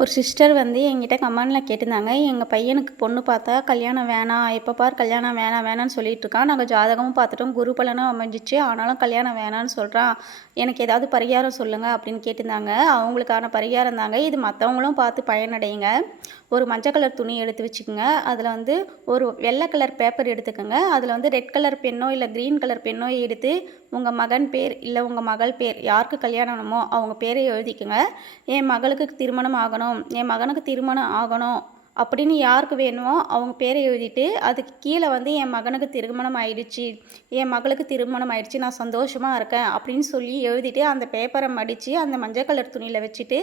ஒரு சிஸ்டர் வந்து என்கிட்ட கமெண்டில் கேட்டிருந்தாங்க, எங்கள் பையனுக்கு பொண்ணு பார்த்தா கல்யாணம் வேணாம், எப்போ பார் கல்யாணம் வேணாம் வேணான்னு சொல்லிட்டு இருக்கான். நாங்கள் ஜாதகமும் பார்த்துட்டோம், குரு பலனும் அமைஞ்சிச்சு. ஆனாலும் கல்யாணம் வேணான்னு சொல்கிறான். எனக்கு ஏதாவது பரிகாரம் சொல்லுங்கள் அப்படின்னு கேட்டிருந்தாங்க. அவங்களுக்கான பரிகாரம் தாங்க இது. மற்றவங்களும் பார்த்து பயனடையுங்க. ஒரு மஞ்சள் கலர் துணி எடுத்து வச்சுக்கோங்க. அதில் வந்து ஒரு வெள்ளை கலர் பேப்பர் எடுத்துக்கோங்க. அதில் வந்து ரெட் கலர் பென்னோ இல்லை க்ரீன் கலர் பென்னோ எடுத்து உங்கள் மகன் பேர் இல்லை உங்கள் மகள் பேர் யாருக்கு கல்யாணமோ அவங்க பேரை எழுதிக்குங்க. என் மகளுக்கு திருமணம் ஆகணும், என் மகனுக்கு திருமணம் ஆகணும் அப்படின்னு யாருக்கு வேணுமோ அவங்க பேரை எழுதிட்டு அதுக்கு கீழே வந்து என் மகனுக்கு திருமணம் ஆயிடுச்சு, என் மகளுக்கு திருமணம் ஆயிடுச்சு, நான் சந்தோஷமாக இருக்கேன் அப்படின்னு சொல்லி எழுதிட்டு அந்த பேப்பரை மடித்து அந்த மஞ்சள் கலர் துணியில் வச்சுட்டு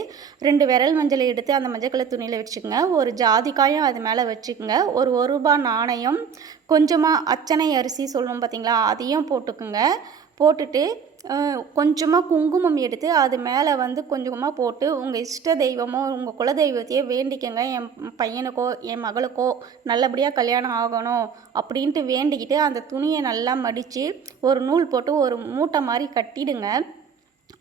2 விரல் மஞ்சளை எடுத்து அந்த மஞ்சள் கலர் துணியில் வச்சுக்கோங்க. ஒரு ஜாதிக்காயும் அது மேலே வச்சுக்கோங்க. ஒரு ரூபாய் நாணயம், கொஞ்சமாக அச்சனை அரிசி சொல்லுவோம் பார்த்தீங்களா, அதையும் போட்டுக்குங்க. போட்டுட்டு கொஞ்சமாக குங்குமம் எடுத்து அது மேலே வந்து கொஞ்சமாக போட்டு உங்கள் இஷ்ட தெய்வமோ உங்கள் குலதெய்வத்தையோ வேண்டிக்கங்க. என் பையனுக்கோ என் மகளுக்கோ நல்லபடியாக கல்யாணம் ஆகணும் அப்படின்ட்டு வேண்டிக்கிட்டு அந்த துணியை நல்லா மடித்து ஒரு நூல் போட்டு ஒரு மூட்டை மாதிரி கட்டிடுங்க.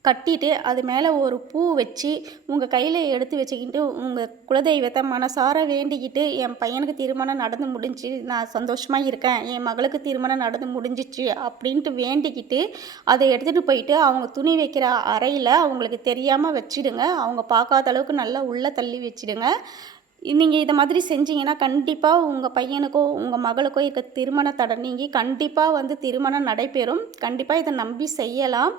கட்டிட்டு அது மேலே ஒரு பூ வச்சு உங்கள் கையில் எடுத்து வச்சுக்கிட்டு உங்கள் குலதெய்வத்தை மனசார வேண்டிக்கிட்டு, என் பையனுக்கு திருமணம் நடந்து முடிஞ்சு நான் சந்தோஷமாக இருக்கேன், என் மகளுக்கு திருமணம் நடந்து முடிஞ்சிச்சு அப்படின்ட்டு வேண்டிக்கிட்டு அதை எடுத்துகிட்டு போயிட்டு அவங்க துணி வைக்கிற அறையில் அவங்களுக்கு தெரியாமல் வச்சிடுங்க. அவங்க பார்க்காத அளவுக்கு நல்லா உள்ளே தள்ளி வச்சிடுங்க. நீங்கள் இதை மாதிரி செஞ்சீங்கன்னா கண்டிப்பாக உங்கள் பையனுக்கோ உங்கள் மகளுக்கோ இருக்க திருமண தடை நீங்கி கண்டிப்பாக வந்து திருமணம் நடைபெறும். கண்டிப்பாக இதை நம்பி செய்யலாம்.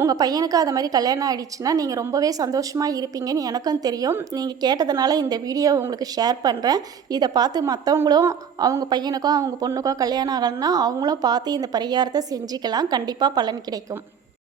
உங்கள் பையனுக்கு அது மாதிரி கல்யாணம் ஆகிடுச்சுன்னா நீங்கள் ரொம்பவே சந்தோஷமாக இருப்பீங்கன்னு எனக்கும் தெரியும். நீங்கள் கேட்டதுனால இந்த வீடியோ உங்களுக்கு ஷேர் பண்ணுறேன். இதை பார்த்து மற்றவங்களும் அவங்க பையனுக்கோ அவங்க பொண்ணுக்கோ கல்யாணம் ஆகணும்னா அவங்களும் பார்த்து இந்த பரிகாரத்தை செஞ்சுக்கலாம். கண்டிப்பாக பலன் கிடைக்கும்.